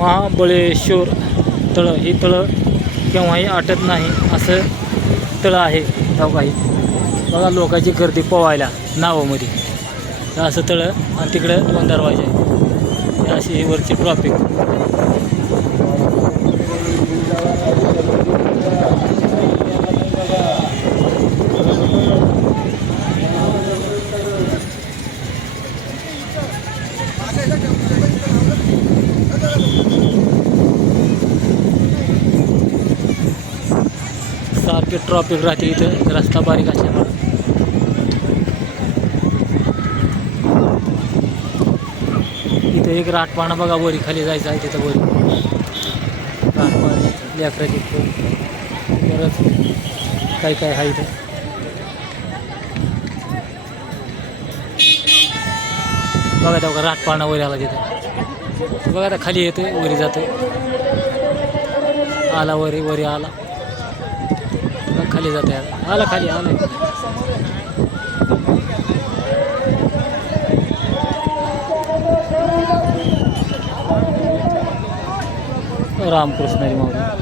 महाबळेश्वर तळं. ही तळं केव्हाही आटत नाही असं तळं आहे. ठाऊक आहे बघा लोकांची गर्दी पोवायला नावामध्ये. तर असं तळं आणि तिकडं दोन दरवाजे आहे. हे अशी ही वरची ट्रॉफिक सारखे ट्रॉफिक राहते इथं. रस्ता बारीक असल्यामुळं. इथं एक राटपाणा बघा वरी खाली जायचं आहे तिथं वरी. राटपाणी लेकराची परत काय काय आहे इथं. बघा तेव्हा राटपाणा वरी आला तिथं. बघा आता खाली येते वरी जाते आला वरी वरी आला. खाली जाते आला खाली आला. रामकृष्ण